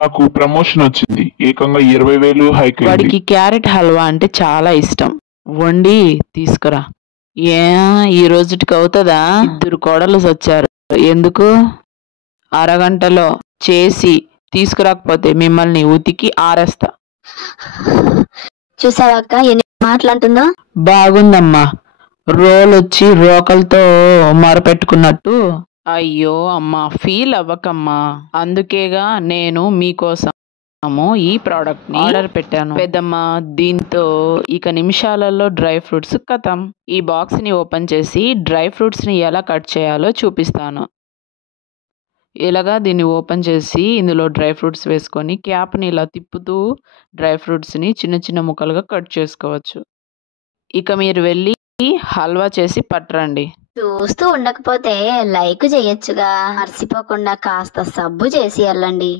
నాకు ప్రమోషన్ వచ్చింది. ఏకంగా 20,000 హైక్ అయింది. వాడికి క్యారెట్ హల్వా అంటే చాలా ఇష్టం. వండి తీసుకురా. ఏ ఈ రోజుటికి అవుతుందా? 2 కోడలు వచ్చారు. ఎందుకు? అరగంటలో చేసి తీసుకురాకపోతే మిమ్మల్ని ఉతికి ఆరేస్తా. చూసావాక్క ఎన్ని మాట్లాడుతుందో. బాగుందమ్మా. రోలొచ్చి రోకలతో మొరపెట్టుకున్నట్టు. అయ్యో అమ్మా, ఫీల్ అవ్వకమ్మా. అందుకేగా నేను మీకోసం ఈ ప్రోడక్ట్ ని ఆర్డర్ పెట్టాను పెద్దమ్మా. దీంతో ఇక నిమిషాలలో డ్రై ఫ్రూట్స్ ఖతం. ఈ బాక్స్ ని ఓపెన్ చేసి డ్రై ఫ్రూట్స్ ని ఎలా కట్ చేయాలో చూపిస్తాను. ఇలాగా దీన్ని ఓపెన్ చేసి ఇందులో డ్రై ఫ్రూట్స్ వేసుకొని క్యాప్ని ఇలా తిప్పుతూ డ్రై ఫ్రూట్స్ని చిన్న చిన్న ముక్కలుగా కట్ చేసుకోవచ్చు. ఇక మీరు వెళ్ళి హల్వా చేసి పట్టరండి. చూస్తూ ఉండకపోతే లైక్ చేయొచ్చుగా. మర్చిపోకుండా కాస్త సబ్బు చేసి వెళ్ళండి.